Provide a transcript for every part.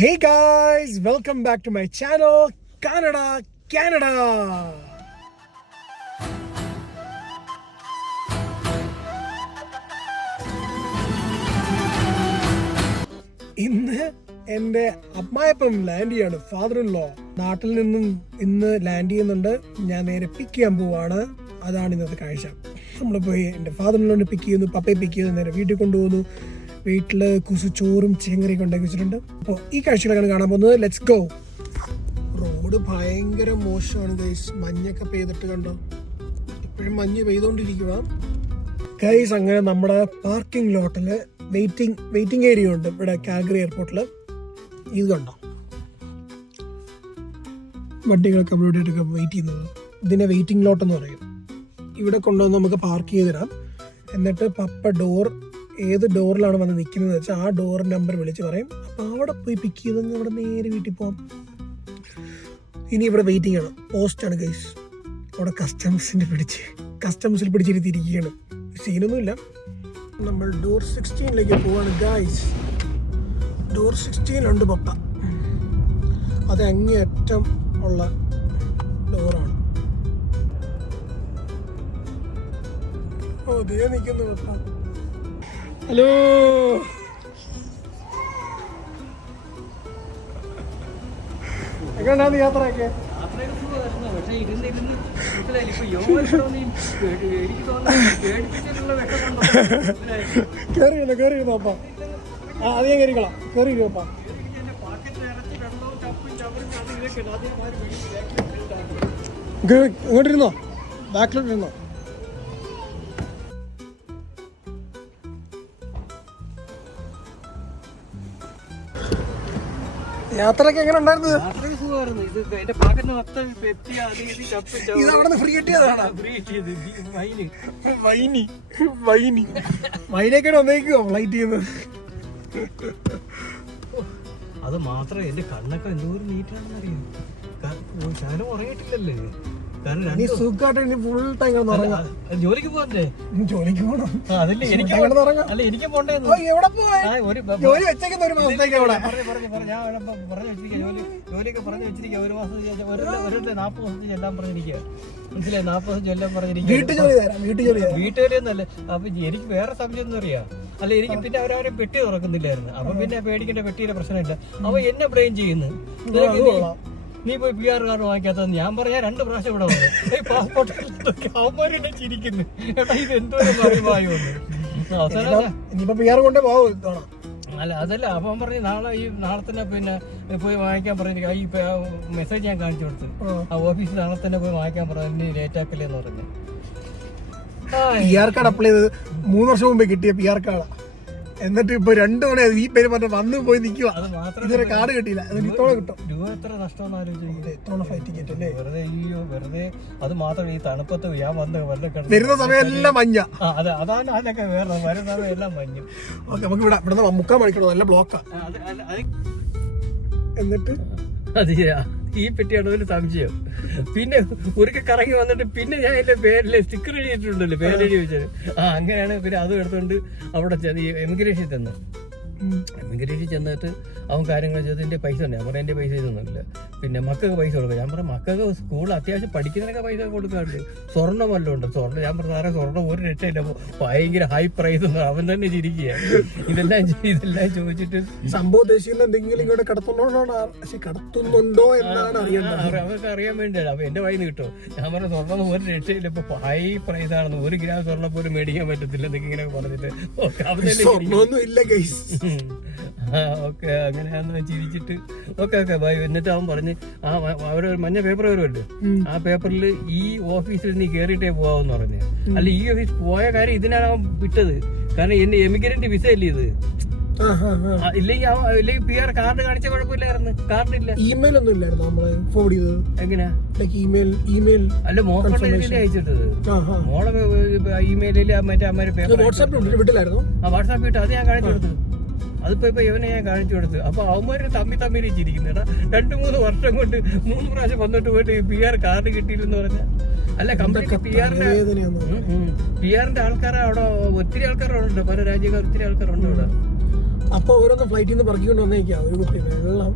Hey guys, welcome back to my channel, Canada, Canada. ഇന്ന് എന്റെ അമ്മായപ്പം ലാൻഡ് ചെയ്യാണ് ഫാദർ ഇൻ ലോ നാട്ടിൽ നിന്നും ഇന്ന് ലാൻഡ് ചെയ്യുന്നുണ്ട്. ഞാൻ നേരെ പിക്ക് ചെയ്യാൻ പോവാണ്. അതാണ് ഇന്നത്തെ കാഴ്ച. നമ്മൾ പോയി എന്റെ ഫാദർ ഇൻ ലോനെ പിക്ക് ചെയ്യുന്നു പപ്പയെ പിക്ക് ചെയ്യുന്നു നേരെ വീട്ടിൽ കൊണ്ടുപോകുന്നു. വീട്ടിൽ കുസു ചോറും ചിക്കൻ ഉണ്ടാക്കി വെച്ചിട്ടുണ്ട്. അപ്പോൾ ഈ കാഴ്ചകളാണ് കാണാൻ പോകുന്നത്. ലെറ്റ്സ് ഗോ റോഡ് ഭയങ്കര മോശമാണ് ഗൈസ് മഞ്ഞൊക്കെ പെയ്തിട്ട് കണ്ടോ? ഇപ്പോഴും മഞ്ഞ് പെയ്തുകൊണ്ടിരിക്കുക ഗൈസ് അങ്ങനെ നമ്മുടെ പാർക്കിംഗ് ലോട്ടിൽ വെയിറ്റിംഗ് വെയിറ്റിംഗ് ഏരിയ ഉണ്ട് ഇവിടെ കാൽഗറി എയർപോർട്ടിൽ ഇത് കണ്ടോ? വണ്ടികളൊക്കെ നമ്മൾ ഇവിടെയൊക്കെ വെയിറ്റ് ചെയ്യുന്നത്. ഇതിനെ വെയിറ്റിംഗ് ലോട്ട് എന്ന് പറയും. ഇവിടെ കൊണ്ടുവന്ന് നമുക്ക് പാർക്ക് ചെയ്ത് തരാം. എന്നിട്ട് പപ്പ ഡോർ ഏത് ഡോറിലാണ് വന്ന് നിൽക്കുന്നത് വെച്ചാൽ ആ ഡോർ നമ്പർ വിളിച്ച് പറയും. അപ്പോൾ അവിടെ പോയി പിക്ക് ചെയ്ത് അവിടെ നേരെ വീട്ടിൽ പോകാം ഇനി ഇവിടെ വെയിറ്റിംഗ് ആണ്. പോസ്റ്റാണ് ഗൈസ് അവിടെ കസ്റ്റംസിന്റെ പിടിച്ച് കസ്റ്റംസിൽ പിടിച്ചിരുത്തിയിരിക്കുകയാണ്. സീനൊന്നുമില്ല നമ്മൾ ഡോർ സിക്സ്റ്റീനിലേക്ക് പോവാണ് ഗൈസ് ഡോർ സിക്സ്റ്റീനുണ്ട് പപ്പ. അത് അങ്ങേയറ്റം ഉള്ള ഡോറാണ് ഓ ദേ നിൽക്കുന്നു പപ്പ. ഹലോ. എങ്ങനെയാണ് യാത്രയൊക്കെ? അത്രയും സുഖമായിരുന്നു. പക്ഷേ ഇരുന്ന് ഇരുന്ന് കയറിക്കളാം ഇപ്പൊ അപ്പ? ഇങ്ങോട്ടിരുന്നോ പേടി- യാത്രയൊക്കെ എങ്ങനെ ഉണ്ടായിരുന്നു സുഖമായിരുന്നു. ഇത് എന്റെ പാക്കറ്റ് മൊത്തം ഇത് അവിടെ ഫ്രീ കിട്ടിയതാണ്? ഫ്രീ കിട്ടിയത്. വൈനൊക്കെയാണ് വന്നേക്കുവോ ഫ്ലൈറ്റ് ചെയ്യുന്നത്. അത് മാത്രം എന്റെ കണ്ണൊക്കെ എന്തോരം നീറ്റാണെന്ന് അറിയാം ഞാനും ഉറങ്ങിയിട്ടില്ലല്ലേ? കാരണം നീ രണ്ട്. സുഖമായിട്ട് ഇനി ഫുൾ ടൈം കിടന്ന് ഉറങ്ങാം. അല്ല, ജോലിക്ക് പോകണ്ടേ നീ ജോലിക്ക് പോകണം അതല്ലേ എനിക്ക് സുഖമായിട്ട് കിടന്ന് ഉറങ്ങാം. അല്ല എനിക്ക് പോണ്ടേ എവിടെ ജോലി വെച്ചേക്കുന്ന ഒരു മാസത്തേക്ക് അവിടെ പറഞ്ഞു ജോലിയൊക്കെ വെച്ചിരിക്കുക ഒരു മാസം ഒരു നാൽപ്പത് എല്ലാം പറഞ്ഞിരിക്കുക മനസ്സിലായി? നാൽപ്പത് ദിവസം എല്ലാം പറഞ്ഞിരിക്കുക വീട്ടു ജോലി തരാം വീട്ടു ജോലി തരാം. വീട്ടുകാരെയൊന്നല്ല അപ്പൊ എനിക്ക് വേറെ സംശയം ഒന്നും അറിയാം. അല്ല എനിക്ക് പിന്നെ അവരവരെ പെട്ടി തുറക്കുന്നില്ലായിരുന്നു. അപ്പൊ പിന്നെ പേടിക്കേണ്ട പെട്ടിയുടെ പ്രശ്നമില്ല. അപ്പൊ എന്നെ ബ്രെയിൻ ചെയ്യുന്നു. നീ- പോയി പി ആർ കാർഡ് വാങ്ങിക്കാത്തത് ഞാൻ പറഞ്ഞ രണ്ട് പ്രാവശ്യം ഇവിടെ വന്നു. പാസ്പോർട്ട് അവന്മാരെന്നെ ചിരിക്കുന്നു. എടാ ഇത് എന്തോരം പറയുമായോ അവസാനം ഇനിയിപ്പോ പി ആർ കൊണ്ടേ പോകും അല്ല അതല്ല. അപ്പം പറഞ്ഞു നാളെ ഈ നാളെ തന്നെ പിന്നെ പോയി വാങ്ങിക്കാൻ പറഞ്ഞു ഈ മെസ്സേജ് ഞാൻ കാണിച്ചു കൊടുത്തു. ആ. ഓഫീസിൽ നാളെ തന്നെ പോയി വാങ്ങിക്കാൻ പറഞ്ഞു. ലേറ്റ് ആക്കല്ലേന്ന് പറഞ്ഞു. പി ആർ കാർഡ് അപ്ലൈ ചെയ്ത് മൂന്ന് വർഷം മുമ്പേ കിട്ടിയ പി ആർ കാർഡാ എന്നിട്ട് ഇപ്പൊ രണ്ടു മണി ഈ പേര് പറഞ്ഞ വന്നു പോയി നിൽക്കുക ഇതുവരെ കാർഡ് കിട്ടിയില്ല. ഇത്തോളം കിട്ടും. രൂപ എത്ര നഷ്ടം എത്രയോളം ഫ്ലൈറ്റ് ടിക്കറ്റ് അല്ലേ? വെറുതെ അയ്യോ വെറുതെ. അത് മാത്രം ഈ തണുപ്പത്ത് ഞാൻ വന്ന് വെറുതെ വരുന്ന സമയം എല്ലാം മഞ്ഞ. അതെ അതാണ് അതൊക്കെ വേറെ വരുന്ന സമയം എല്ലാം മഞ്ഞ. ഓക്കെ നമുക്ക് ഇവിടെ ഇവിടെ മുക്കാൻ മുക്കാൽ മണിക്കൂർ നല്ല ബ്ലോക്കാ എന്നിട്ട്? അത് ശരിയാ. ഈ പെട്ടിയാണ് ഒരു സംശയം. പിന്നെ ഒരിക്കൽ കറങ്ങി വന്നിട്ട് പിന്നെ ഞാൻ എന്റെ പേരിൽ സ്റ്റിക്കർ എഴുതിയിട്ടുണ്ടല്ലോ പേരെഴുതി വെച്ചത്. ആ അങ്ങനെയാണ് പിന്നെ അതും എടുത്തുകൊണ്ട് അവിടെ എമിഗ്രേഷൻ ചെന്ന്. ഉം. എമിഗ്രേഷൻ ചെന്നിട്ട് അവൻ കാര്യങ്ങൾ ചെയ്ത് എന്റെ പൈസ ഉണ്ട് ഞാൻ പറയാം എന്റെ പൈസ ഇതൊന്നുമില്ല. പിന്നെ മക്കൾക്ക് പൈസ കൊടുക്കുക ഞാൻ പറഞ്ഞു മക്കൾക്ക് സ്കൂളിൽ അത്യാവശ്യം പഠിക്കുന്നതിനൊക്കെ പൈസ കൊടുക്കാറുണ്ട്. സ്വർണം വല്ലതും ഉണ്ട്. സ്വർണം ഞാൻ പറഞ്ഞ സാറേ സ്വർണം ഒരു രക്ഷയില്ല. ഭയങ്കര ഹൈ പ്രൈസ് അവൻ തന്നെ ചിരിക്കുക ഇതെല്ലാം ഇതെല്ലാം ചോദിച്ചിട്ട് സംഭവം ഉദ്ദേശിക്കുന്ന എന്തെങ്കിലും ഇങ്ങോട്ട് കടത്തുന്നുണ്ടോ എന്നാണ് അറിയേണ്ടത്. അവർക്ക് അറിയാൻ വേണ്ടിയാണ് അപ്പൊ എന്റെ വൈന്ന് കിട്ടും. ഞാൻ പറഞ്ഞ സ്വർണം ഒരു രക്ഷയില്ല. ഇപ്പൊ ഹൈ പ്രൈസ് ആണെന്ന് ഒരു ഗ്രാം സ്വർണം പോലും മേടിക്കാൻ പറ്റത്തില്ല എന്നൊക്കെ ഇങ്ങനെ പറഞ്ഞിട്ട് സ്വർണമൊന്നും ഇല്ല ഗൈസ് ഓക്കെ അങ്ങനെയാന്ന് ചിരിച്ചിട്ട്. ഓക്കെ ഓക്കെ ബൈ എന്നിട്ട് അവൻ പറഞ്ഞ് ആ വ- ഒരു മഞ്ഞ പേപ്പർ വരുമല്ലോ. ആ പേപ്പറിൽ ഈ ഓഫീസിൽ നീ കയറിയിട്ടേ പോവാന്ന് പറഞ്ഞു. അല്ല ഈ ഓഫീസ് പോയ കാര്യം ഇതിനാണ് അവൻ വിട്ടത്. കാരണം എന്നെ എമിഗ്രന്റ് വിസ അല്ലേ ഇത്? ആ, ഇല്ലെങ്കിൽ ഇല്ലെങ്കിൽ പി ആർ കാർഡ് കാണിച്ച കുഴപ്പമില്ലായിരുന്നു. ഇമെയിൽ ഒന്നും ഇല്ലായിരുന്നു നമ്മൾ ഫോർവേഡ് ചെയ്തത്. എങ്ങനെയാ ഇമെയിൽ ഇമെയിൽ അല്ല അയച്ചിട്ടത്. ആ ആ. മോളെ ഇമെയിലിൽ മറ്റേ അമ്മയുടെ പേപ്പർ വാട്സാപ്പിൽ വിട്ടില്ലായിരുന്നു? ആ വാട്സാപ്പ് വിട്ടു അത് ഞാൻ കാണിച്ചു കൊടുത്തു. അതിപ്പോ ഇപ്പൊ ഇവനെ ഞാൻ കാണിച്ചു കൊടുത്തു. അപ്പൊ അവന്മാര് തമ്മി തമ്മിൽ ചിരിക്കുന്നുടാ രണ്ടു മൂന്ന് വർഷം കൊണ്ട് മൂന്ന് പ്രാവശ്യം വന്നിട്ട് പോയിട്ട് പി ആർ കാർഡ് കിട്ടിയില്ലെന്ന് പറഞ്ഞ? അല്ല കമ്പനി പി ആറിന്റെ പി ആറിന്റെ ആൾക്കാരെ അവിടെ ഒത്തിരി ആൾക്കാരുണ്ട്? പല രാജ്യക്കാർ ഒത്തിരി ആൾക്കാരുണ്ട് അവിടെ? അപ്പൊ ഓരോന്ന് ഫ്ലൈറ്റിൽ നിന്ന് പറിക്കൊണ്ട് വന്നേക്കാം. ഒരു കുട്ടി വെള്ളം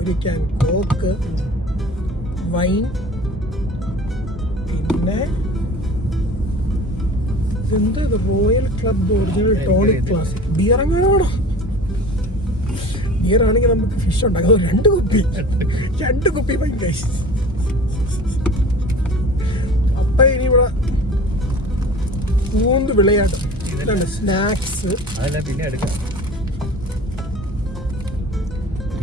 ഒരു ക്യാൻ കോക്ക് വൈൻ പിന്നെ എന്താ royal club original tonic class beer എങ്ങനെയാണോ ബിയർ ആണെങ്കിൽ നമുക്ക് ഫിഷ് ഉണ്ടാക്കാം. അത് രണ്ട് കുപ്പി. രണ്ട് കുപ്പി വൈൻ ഗൈസ് അപ്പൊ ഇനി ഇവിടെ മൂന്ന് വിളയാട്ടം. ഇതാണ് സ്നാക്സ് പിന്നെ എടുക്കാം.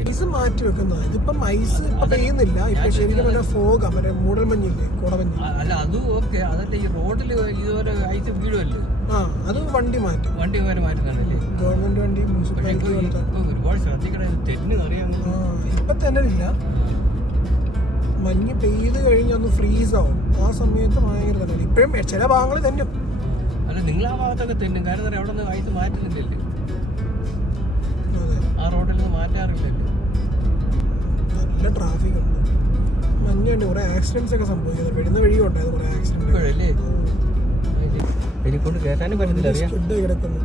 ഐസ് മാറ്റി വെക്കുന്ന. ഇതിപ്പം ഐസ് ഇപ്പൊ പെയ്യുന്നില്ല. ഇപ്പൊ ശരിക്കും പറഞ്ഞാൽ ഫോഗ മറ്റേ മൂടൽമഞ്ഞില്ലേ കുടമഞ്ഞ്. അല്ല അതും ഓക്കെ. അതല്ല ഈ റോഡിൽ ഇതുപോലെ ഐസ് വീഴുമല്ലോ ആ അത് വണ്ടി മാറ്റും. വണ്ടി വരെ മാറ്റുന്നതല്ലേ ഗവൺമെന്റ് വണ്ടി മുനിസിപ്പാലിറ്റി ഒരുപാട് ശ്രദ്ധിക്കണം തെറ്റിന് ഇപ്പൊ മഞ്ഞ് പെയ്ത് കഴിഞ്ഞ് ഒന്ന് ഫ്രീസ് ആവും. ആ സമയത്ത് ഭയങ്കര തന്നെ ഇപ്പോഴും ചില ഭാഗങ്ങൾ തന്നെ അല്ല നിങ്ങൾ ആ ഭാഗത്തൊക്കെ തെന്നും കാരണം അവിടെ നിന്ന് വായിച്ച് മാറ്റുന്നില്ലല്ലേ? ആ റോഡിൽ നിന്ന് മാറ്റാറില്ലല്ലോ. നല്ല ട്രാഫിക് ഉണ്ട്. മഞ്ഞുണ്ട് കുറെ ആക്സിഡൻസ് ഒക്കെ സംഭവിക്കുന്നത് വെടുന്ന വഴിയും ഉണ്ടായത് കുറെ ആക്സിഡന്റ് എനിക്കൊണ്ട് കേട്ടാനും പറ്റുന്നില്ല കിടക്കുന്നു.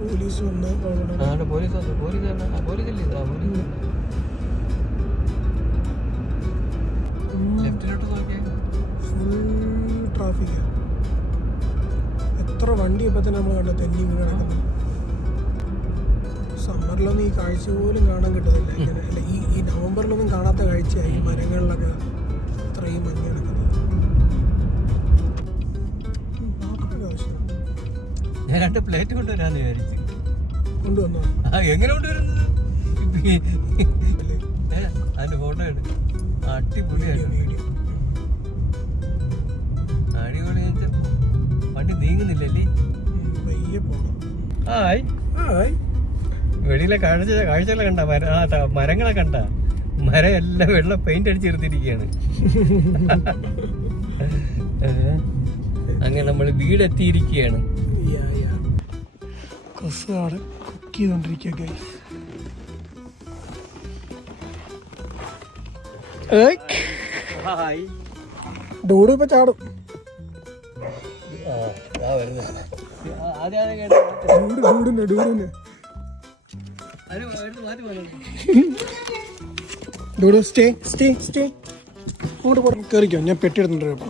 പോലീസ് വന്ന് പോലീസ് വന്നു. പോലീസ് വന്നു. പോലീസ് ഇല്ലേ? ഇതാ പോലീസ് ലെഫ്റ്റിലോട്ട് നോക്കിയേ. ഫുൾ ട്രാഫിക് എത്ര വണ്ടി ഇപ്പൊ തന്നെ നമ്മൾ കണ്ട? തെന്നി ഇങ്ങനെ കിടക്കുന്നത് സമ്മറിലൊന്നും ഈ കാഴ്ച പോലും കാണാൻ കിട്ടുന്നില്ല. ഇങ്ങനെ അല്ല ഈ ഈ നവംബറിലൊന്നും കാണാത്ത കാഴ്ചയായി മരങ്ങളിലൊക്കെ ഇത്രയും മഞ്ഞ് ഞാൻ രണ്ട് പ്ലേറ്റ് കൊണ്ടുവരാന്ന് വിചാരിച്ചു. കൊണ്ടുവന്നോ? ആ എങ്ങനെ കൊണ്ടുവരുന്നത്? അതിന്റെ ഫോട്ടോ എടു. അടിപൊളിയായിട്ട് വീഡിയോ അടിപൊളി വെച്ചാ വണ്ടി നീങ്ങുന്നില്ലല്ലേ? പയ്യെ പോകണം ഹായ് ഹായ് വെളിയിലെ കാഴ്ച കാഴ്ചകളെ കണ്ട മര ആ മരങ്ങളെ കണ്ട. മരം എല്ലാം വെള്ള പെയിന്റ് അടിച്ചെടുത്തിരിക്കുകയാണ് അങ്ങനെ നമ്മൾ വീടെത്തിയിരിക്കുകയാണ്. കൊസുകാട് കുക്ക് ചെയ്തോണ്ടിരിക്കുക ഗൈസ് ഡൂഡ് ഇപ്പൊ ചാടും. ആദ്യം ആദ്യം കേട്ടോ ഡൂഡ് ഡൂഡിന് ഡൂഡിന് അത് എടുത്ത് മാറ്റി പോകണം ഡൂഡ് സ്റ്റേ സ്റ്റേ സ്റ്റേ അങ്ങോട്ട് പോരാ കയറിക്കോ ഞാൻ പെട്ടി എടുത്തിട്ടുണ്ട് കേട്ടാ.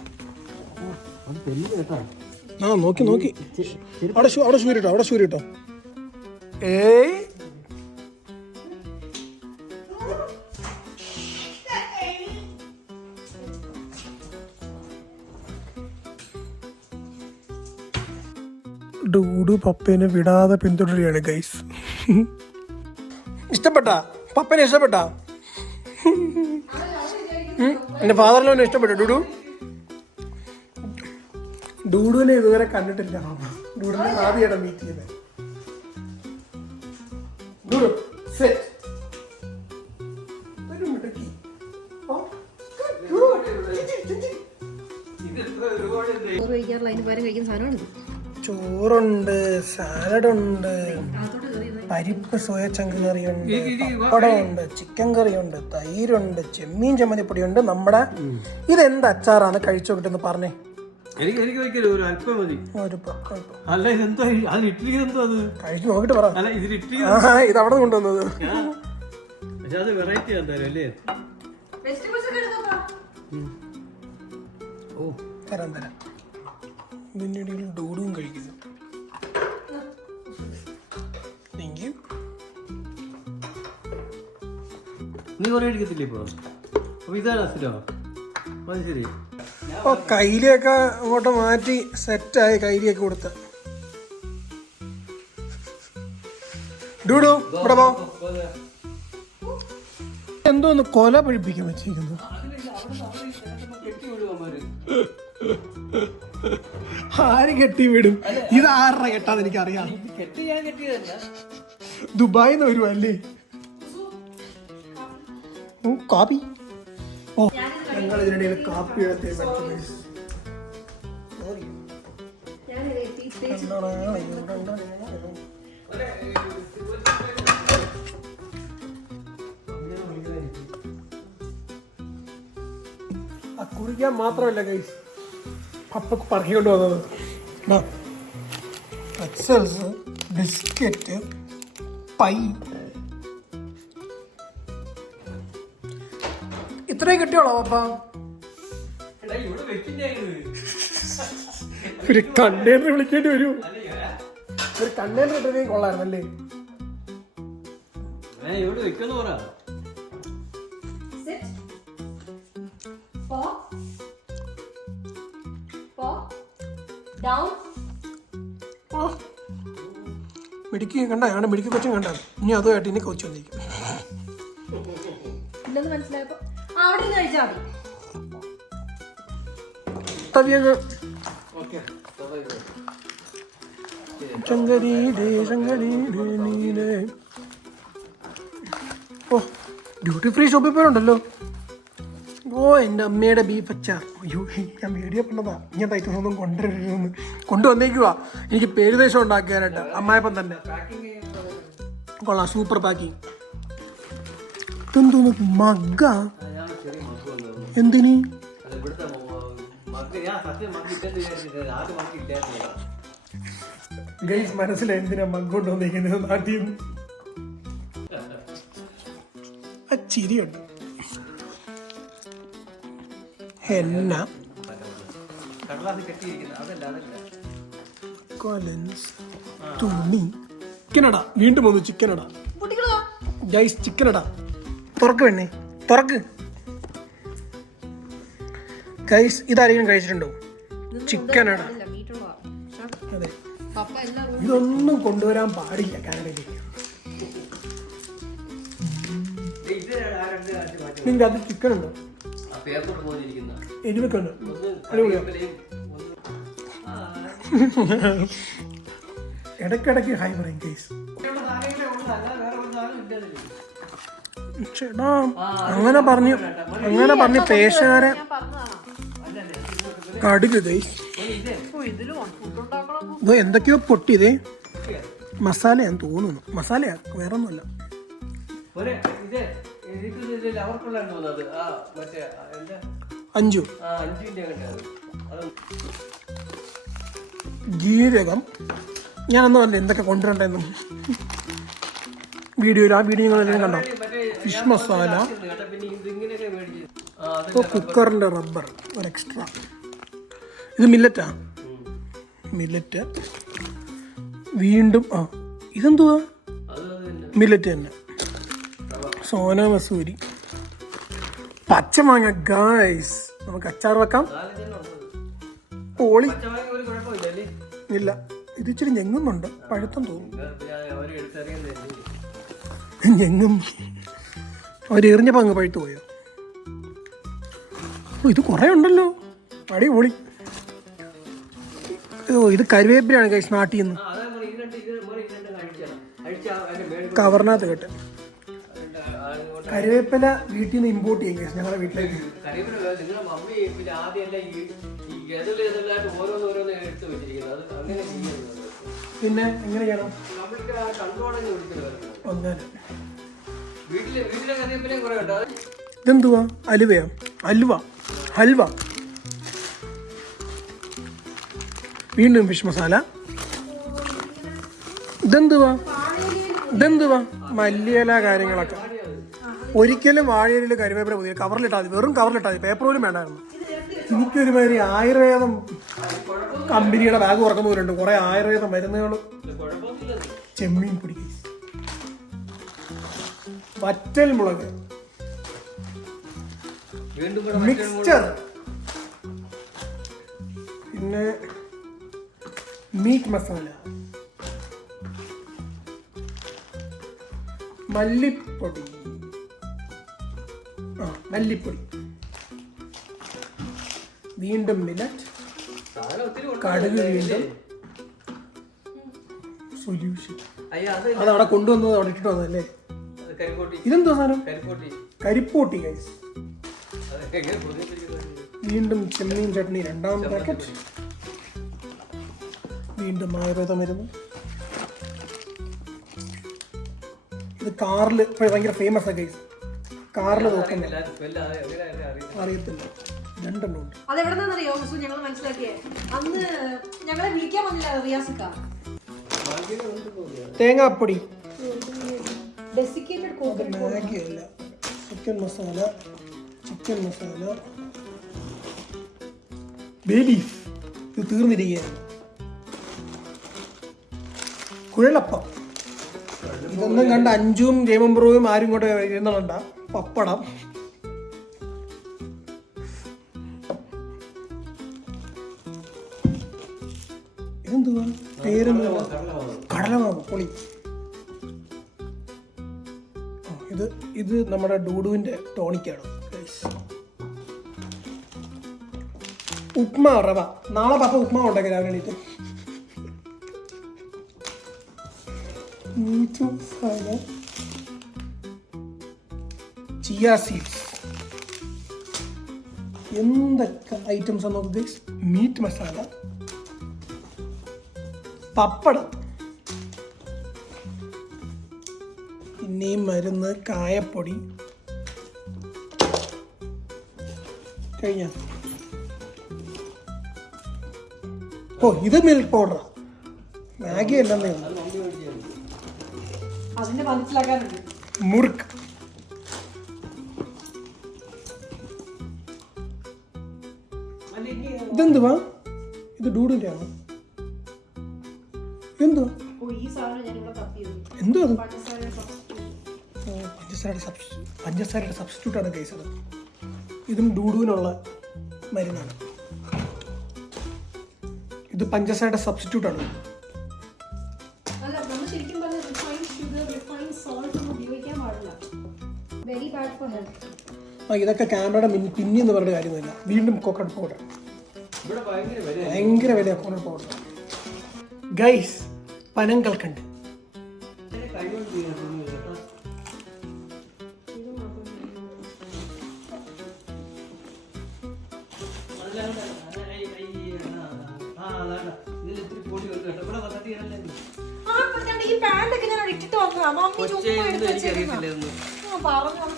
ആ നോക്കി നോക്കി. അവിടെ ഷൂ അവിടെ സൂര്യട്ടോ അവിടെ ഷൂരിട്ടോ ഏയ്. ഡൂഡു പപ്പേനെ വിടാതെ പിന്തുടരുകയാണ് ഗൈസ് ഇഷ്ടപ്പെട്ട? പപ്പനെ ഇഷ്ടപ്പെട്ട? എന്റെ ഫാദറിനെ ഇഷ്ടപ്പെട്ടു ഡൂഡു? ഡൂഡുവിനെ ഇതുവരെ കണ്ടിട്ടില്ല ഡൂഡിനെ ആദ്യമായിട്ട് മീറ്റ് ചെയ്തത് ഡൂഡു സെറ്റ് ഒരു മിടുക്കി ചോറുണ്ട് സാലഡ് ഉണ്ട് പരിപ്പ് സോയ ചങ്ക് കറിയുണ്ട് പപ്പടമുണ്ട് ചിക്കൻ കറിയുണ്ട് തൈരുണ്ട് ചെമ്മീൻ ചമ്മന്തിപ്പൊടിയുണ്ട് നമ്മുടെ ഇതെന്ത് അച്ചാറാണ് കഴിച്ചു കിട്ടുന്നു പറഞ്ഞേ. എനിക്ക് എനിക്ക് ഒരിക്കലും ഒരു അല്പം മതി. അല്ല ഇതെന്തോ? അതിന് ഇട്ടിരിക്കുന്നത് എന്തോ അത്? കഴിച്ചു നോക്കിട്ട് പറ. അല്ല ഇതിൽ ഇട്ടിരിക്കുന്നത് ഇത് അവിടെ കൊണ്ടുവന്നത്. പക്ഷെ അത് വെറൈറ്റി എന്തായാലും അല്ലേ? ഓ. തരാം തരാം. ഇതിന്റെ ഇടയിൽ ഡൂഡും കഴിക്കുന്നു. താങ്ക് യു നീ കുറേ അടിക്കത്തില്ലേ ഇപ്പോൾ അപ്പൊ ഇതാണ് അസുരോ? അത് ശരി. ഓ കൈലിയൊക്കെ അങ്ങോട്ട് മാറ്റി സെറ്റായി കൈലിയൊക്കെ കൊടുത്ത്. ഡൂഡു ഇവിടെ എന്തോന്ന് കൊല പഴിപ്പിക്കാൻ വെച്ചിരിക്കുന്നു ആര് കെട്ടി വിടും? ഇത് ആരുടെ കെട്ടാന്ന് എനിക്കറിയാം. ദുബായിന്ന് വരുവല്ലേ? കാപ്പി. ഓ. ഞങ്ങൾ ഇതിനിടയിൽ കാപ്പി എടുത്ത് കുടിക്കാൻ മാത്രമല്ല ഗൈസ് പപ്പക്ക് പറക്കിക്കൊണ്ട് വന്നത് എക്സൽസ് ബിസ്ക്കറ്റ് പൈ ഇത്രയും കിട്ടിയോളോ അപ്പ. ഒരു കണ്ടെയ്നർ വിളിക്കേണ്ടി വരൂ. ഒരു കണ്ടെയ്നർ കിട്ടുന്നെങ്കിൽ കൊള്ളായിരുന്നല്ലേ. മിടുക്കി കണ്ട ഞങ്ങളുടെ മിടുക്കി കൊച്ചും കണ്ട. ഇനി അതുമായിട്ട് ഇനി കൊച്ചു വന്നിരിക്കും ഇല്ലെന്ന് മനസ്സിലായപ്പോ? അവിടെ കഴിച്ചാൽ മതി. ഓ ഡ്യൂട്ടി ഫ്രീ ഷോപ്പിൽ പോലുണ്ടല്ലോ ഓ എന്റെ അമ്മയുടെ ബീഫ് അച്ചാർ അയ്യോ ഞാൻ വീഡിയോ കണ്ടതാ. ഞാൻ ഐറ്റംസ് ഒന്നും കൊണ്ടുവരുന്നു കൊണ്ടുവന്നേക്കുക എനിക്ക് പേരുദേശം ഉണ്ടാക്കാനായിട്ട് അമ്മായപ്പം തന്നെ. കൊള്ളാം സൂപ്പർ പാക്കിംഗ് ഇതെന്തോന്ന് മഗ്ഗ? എന്തിനി? ഗൈസ് മനസ്സിലായി എന്തിനാ മഗ് കൊണ്ടുവന്നിരിക്കുന്നത്? നാട്ടിൽ നിന്ന് ആ ചിരിയുണ്ട്. ഹെന്ന കൊലൻസ് തുണി ചിക്കനട വീണ്ടും ഒന്ന് ചിക്കനടാ. ഗൈസ് ചിക്കനടാ. തുറക്ക് വേണേ തുറക്ക്. ഗൈസ് ഇതാരെങ്കിലും കഴിച്ചിട്ടുണ്ടോ? ചിക്കൻ ആണ്? അതെ. ഇതൊന്നും കൊണ്ടുവരാൻ പാടില്ല കാനഡയിലേക്ക് നിങ്ങൾക്ക് അത് ചിക്കൻ ഉണ്ടോ? ആ പേപ്പർ പോലിരിക്കുന്ന എരിവൊക്കെ ഉണ്ട്? ഒന്ന് അടിപൊളിയാ. കറിവേപ്പിലയും ഒന്ന് ആ, ഇടയ്ക്കിടയ്ക്ക് ഹൈ പറയും കേസ് ചേട്ടാ അങ്ങനെ പറഞ്ഞു അങ്ങനെ പറഞ്ഞു പേശകാരെ ഇതേ. ഇത് എന്തൊക്കെയോ പൊട്ടിയതേ. മസാലയാന്ന് തോന്നുന്നു. മസാലയാ വേറെ ഒന്നുമല്ല അഞ്ചു. ജീരകം. ഞാനൊന്നും പറഞ്ഞു എന്തൊക്കെ കൊണ്ടുവരണ്ടെന്നും. വീഡിയോയിൽ ആ വീഡിയോ നിങ്ങളെല്ലാം കണ്ടോ? ഫിഷ് മസാല. കുക്കറിന്റെ ഇപ്പോൾ കുക്കറിന്റെ റബ്ബർ. ഒരു എക്സ്ട്രാ ഇത് മില്ലറ്റാ മില്ലറ്റ് വീണ്ടും ആ ഇതെന്തുവാ? മില്ലറ്റ് തന്നെ. സോന മസൂരി. പച്ചമാങ്ങ ഗായ്സ് നമുക്ക് അച്ചാർ വെക്കാം. പോളി ഇല്ല ഇത് ഇച്ചിരി ഞെങ്ങുന്നുണ്ട്. പഴുത്തം തോന്നുന്നു. ഞെങ്ങും. അവരെറിഞ്ഞപ്പോ അങ്ങ് പഴുത്തു പോയോ? ഇത് കുറേ ഉണ്ടല്ലോ. അടിപൊളി. ഓ ഇത് കരുവേപ്പിലാണ് കൈസ് നാട്ടിൽ നിന്ന്. കവറിനകത്ത് കേട്ട്. കരുവേപ്പില വീട്ടിൽ നിന്ന് ഇമ്പോർട്ട് ചെയ്യും കേസ് ഞങ്ങളുടെ വീട്ടിലേക്ക്. പിന്നെ എങ്ങനെ ചെയ്യണം? ഇതെന്തുവാ? അലുവയാ? അലുവ. ഗതലായിട്ട് വീണ്ടും ഫിഷ് മസാല ഇതെന്തുവാ? ഇതെന്തുവാ? മല്ലിയില കാര്യങ്ങളൊക്കെ. ഒരിക്കലും വാഴയിലിൽ കരുവേപ്പില പുതിയ കവറിലിട്ടാൽ മതി. വെറും കവറിലിട്ടാൽ മതി. പേപ്പർ പോലും വേണ്ടായിരുന്നു എനിക്കൊരുമാതിരി ആയുർവേദം കമ്പനിയുടെ ബാഗ് തുറക്കുന്നവരുണ്ട് കുറെ ആയുർവേദ മരുന്നുകളും ചെമ്മീൻ പൊടി. വറ്റൽ മുളക്. മിക്സ്ചർ പിന്നെ മീറ്റ് മസാല. മല്ലിപ്പൊടി. ആ മല്ലിപ്പൊടി. വീണ്ടും മിലറ്റ് കടുക് വീണ്ടും. സൊല്യൂഷൻ അത് അവിടെ കൊണ്ടുവന്നത് അവിടെ ഇട്ടിട്ട് വന്നതല്ലേ? ഇതെന്തോ സാധനം? കരിപ്പൂട്ടി പൊതിഞ്ഞിരിക്കുന്നത് വീണ്ടും ചെമ്മീൻ ചട്നി രണ്ടാം പാക്കറ്റ് വീണ്ടും ആയുർവേദ മരുന്ന് ഇത് കാറിൽ ഇപ്പോൾ ഭയങ്കര ഫേമസ് ഒക്കെ കാറിൽ നോക്കുന്നത് അറിയത്തില്ല. രണ്ടെണ്ണം ഉണ്ട്. അതെവിടെ നിന്നറിയോ ഞങ്ങൾ മനസ്സിലാക്കിയേ. അന്ന് ഞങ്ങളെ വിളിക്കാൻ വന്നില്ല റിയാസിക്ക. തേങ്ങാപ്പൊടി. ഡെസിക്കേറ്റഡ് മാഗി അല്ല. Chicken masala chicken masala bay leaf ഇത് തീർന്നിരിക്കുകയാണ്. കുഴലപ്പം. ഇതൊന്നും കണ്ട അഞ്ചും ജയമമ്പ്രവും ആരും കൂടെ ഇരുന്നണ്ട പപ്പടം. ഇതെന്തുവാ? പേരെന്തുവാ? കടലമാവ് പൊളി. ഇത് ഇത് നമ്മുടെ ഡൂഡുവിന്റെ ടോണിക്കാണ് ഉപ്മ റവ. നാളെ പപ്പ ഉപ്മാവ് ഉണ്ടാക്കി രാവിലെ എണീറ്റ് മീറ്റ് മസാല ചിയ സീഡ്സ് എന്തൊക്കെ ഐറ്റംസ് ആണ് ഗൈസ് മീറ്റ് മസാല പപ്പടം. പിന്നെയും മരുന്ന് കായപ്പൊടി. കഴിഞ്ഞ? ഓ ഇത് മിൽക്ക് പൗഡറാ മാഗി അല്ലെന്നേ ഉള്ളൂ. അതിനെ മനസ്സിലാക്കാനുണ്ട് മുറുക്ക്. ഇതെന്തുവാ? ഇത് ഡൂഡിന്റെ ആണോ? എന്തുവാ ഓ ഈ സാധനം ഞാൻ ഇവിടെ തപ്പിയത് എന്തോ അത്? ഓ, പഞ്ചസാരയുടെ സബ്സ് പഞ്ചസാരയുടെ സബ്സ്റ്റിറ്റ്യൂട്ട് ആണ് കേസ് അത്. ഇതും ഡൂഡുവിനുള്ള മരുന്നാണ്. ഇത് പഞ്ചസാരയുടെ സബ്സ്റ്റിറ്റ്യൂട്ട് ആ ഇതൊക്കെ ക്യാമറയുടെ മിനി പിന്നി എന്ന് പറഞ്ഞ കാര്യമൊന്നുമില്ല. വീണ്ടും കോക്കനട്ട് പൗഡർ ഭയങ്കര വില കോക്കനട്ട് പൗഡർ ഗൈസ് പനം കൽക്കണ്ട്. കൈകൊണ്ട് ചെയ്യുന്നത് കേട്ടോ. അല്ലാണ്ട് ആ, ഈ- ഇപ്പൊ ഞാൻ ഇട്ടിട്ട് വന്നതാ. മമ്മി ചുമ്മാ എടുത്ത് വെച്ചിരുന്നു പറഞ്ഞു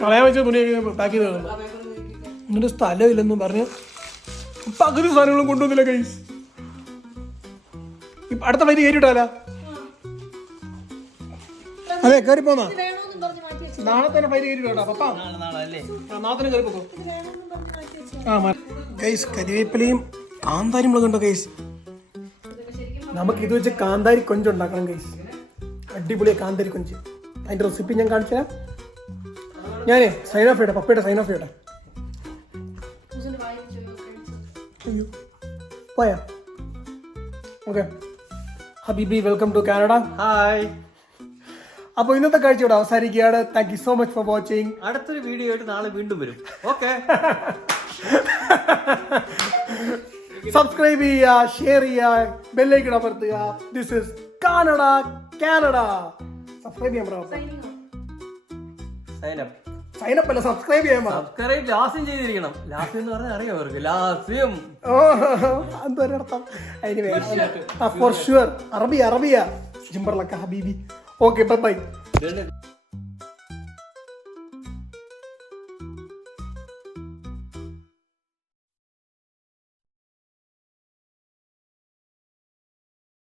കളയാൻ വെച്ച തുണിയൊക്കെ പാക്ക് ചെയ്ത് തന്നു എന്നിട്ട് സ്ഥലമില്ലെന്നും പറഞ്ഞ് പകുതി സാധനങ്ങളും കൊണ്ടുവന്നില്ല കൈ അടുത്ത വരി കയറിയിട്ടാല? അതെ കയറി പോന്നാ. നാളെ തന്നെ പപ്പാ. നാളെ തന്നെ കയറി പോക്കോ. ആ ഗൈസ് കരിവേപ്പിലയും കാന്താരി മുളകുണ്ടോ ഗൈസ് ഇതൊക്കെ നമുക്ക് ഇത് വെച്ച് കാന്താരി കൊഞ്ച് ഉണ്ടാക്കണം ഗൈസ് അടിപൊളിയ കാന്താരി കൊഞ്ച്. അതിന്റെ റെസിപ്പി ഞാൻ കാണിച്ചു തരാം. ഞാനേ സൈൻ ഓഫ് ചെയ്യട്ടെ പപ്പയുടെ സൈൻ ഓഫ് ചെയ്യട്ടെ. അയ്യോ പോയാ? ഓക്കെ ഹബീബി വെൽക്കം ടു കാനഡ ഹായ് അപ്പോൾ ഇന്നത്തെ കാഴ്ച ഇവിടെ അവസാനിക്കുകയാണ്. Thank you so much for watching അടുത്തൊരു വീഡിയോ ആയിട്ട് നാളെ വീണ്ടും വരും. ഓക്കെ സബ്സ്ക്രൈബ് ചെയ്യുക ഷെയർ ചെയ്യുക ബെല്ലൈക്കൺ അമർത്തുക. This is Canada Canada subscribe ചെയ്യാൻ പറയാം അല്ല സബ്സ്ക്രൈബ് ചെയ്യാൻ പറ. സബ്സ്ക്രൈബ് ലാസ്യം ചെയ്തിരിക്കണം. ലാസ്യം എന്ന് പറഞ്ഞാൽ അറിയാം അവർക്ക്? ലാസ്യം. ഓ എന്തൊരർത്ഥം അതിന് ഫോർ ഷുവർ അറബി അറബിയ ജിംബർലക്ക ഹബീബി. Okay bye